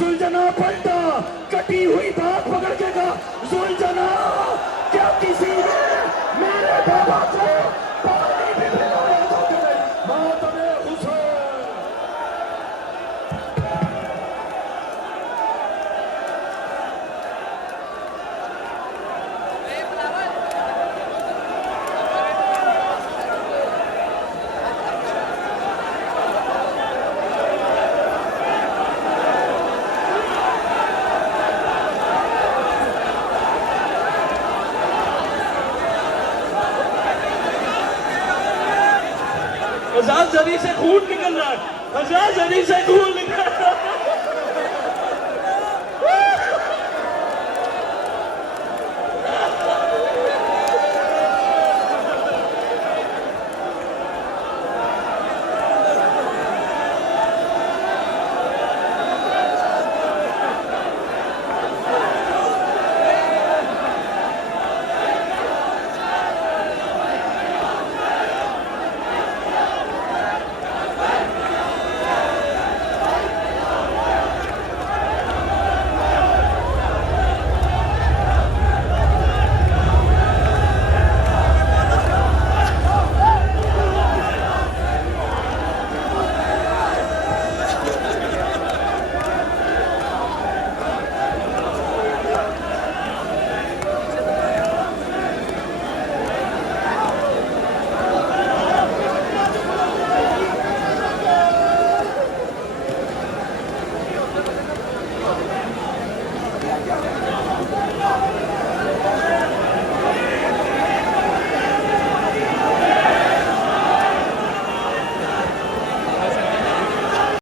सुलझना पलटा कटी हुई बात पकड़ के कहा, सुलझना क्या किसी ने मेरे बाबा को पानी भी पिलाया था कि नहीं? मातमे हुसैन। हज़ार ज़री से खून निकल रहा है, हज़ार ज़री से खून